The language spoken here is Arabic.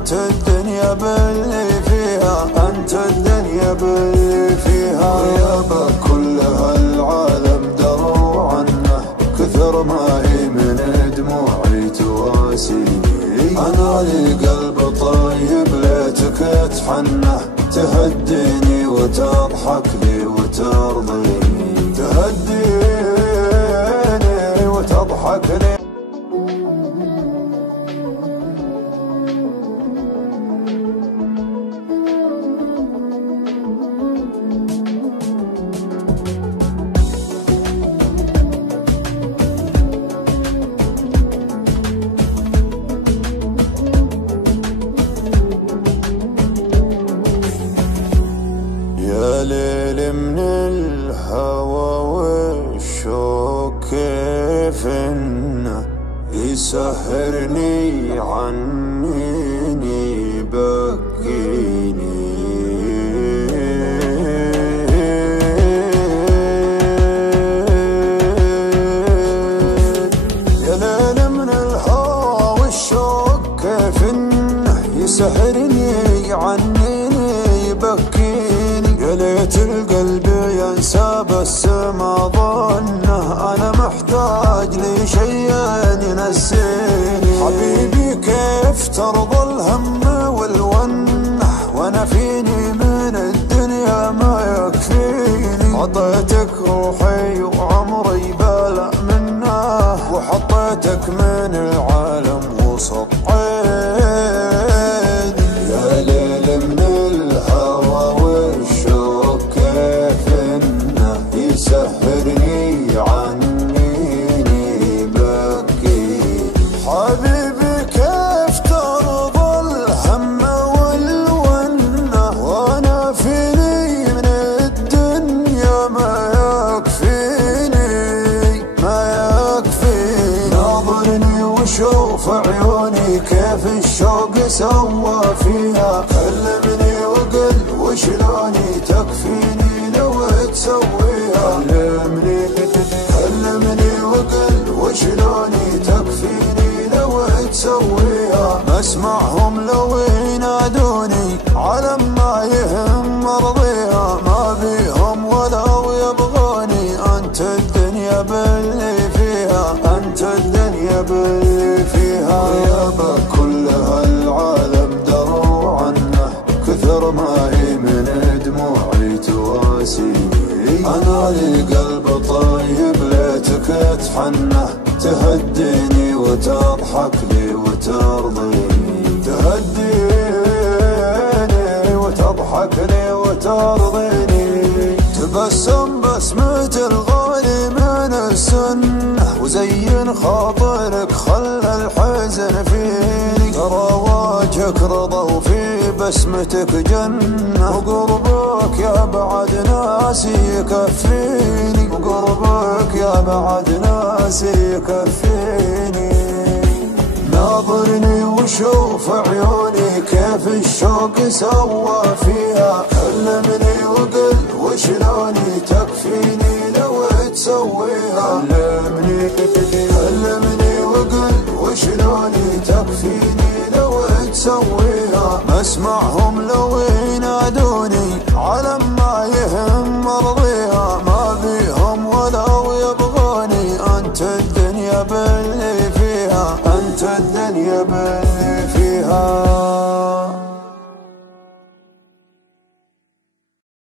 أنت الدنيا باللي فيها، أنت الدنيا باللي فيها. غيابك كل هالعالم دروا عنه، كثر ما هي من دموعي تواسيني. أنا لي قلب طيب ليتك اتحنه، تهديني وتضحك لي وترضيني، تهديني وتضحك لي. يا ليل من الهوى والشوق كيف انه يسهرني عنيني يبكيني. يا ليل من الهوى والشوق كيف انه يسهرني عنيني يبكيني. يا ليت القلب ينسى بس ما ظنه، انا محتاج لشيء ينسيني. حبيبي كيف ترضى الهم والونه، وانا فيني من الدنيا ما يكفيني. عطيتك روحي وعمري بالأ منه، وحطيتك من العالم وسط عيني. يا ليل من الهوى والشوق كيف انه يسهرني عنيني يبكيني. حبيبي كيف ترضى الهم والونه، وانا فيني من الدنيا ما يكفيني، ما يكفيني. ناظرني وشوف عيوني كيف الشوق سوى فيها. كلمني وقل وشلوني تكفيني لو تسويها. كلمني وقل وشلوني تكفيني لو تسويها. مسمعهم لو ينادوني على ما يهم مرضيها. ما بيهم ولو يبغوني، أنت الدنيا باللي فيها، أنت الدنيا باللي فيها. غيابك كل هالعالم دروا عنه، كثر ما هي من دموعي تواسيني. أنا لي قلب طيب ليتك اتحنه، تهديني وتضحك لي وترضيني، تهديني وتضحك لي وترضيني. تبسم بسمة الغالي من السنة، وزين خاطرك خلى الحزن فيني. ترى وجهك رضا وفي بسمتك جنة، وقربك يا بعد ناسي يكفيني. وقربك يا بعد ناسي يكفيني. ناظرني وشوف عيوني كيف الشوق سوى فيها. كلمني وقل وشلوني تكفيني لو تسويها. كلمني وقل وشلوني تكفيني لو تسويها. مسمعهم لو ينادوني على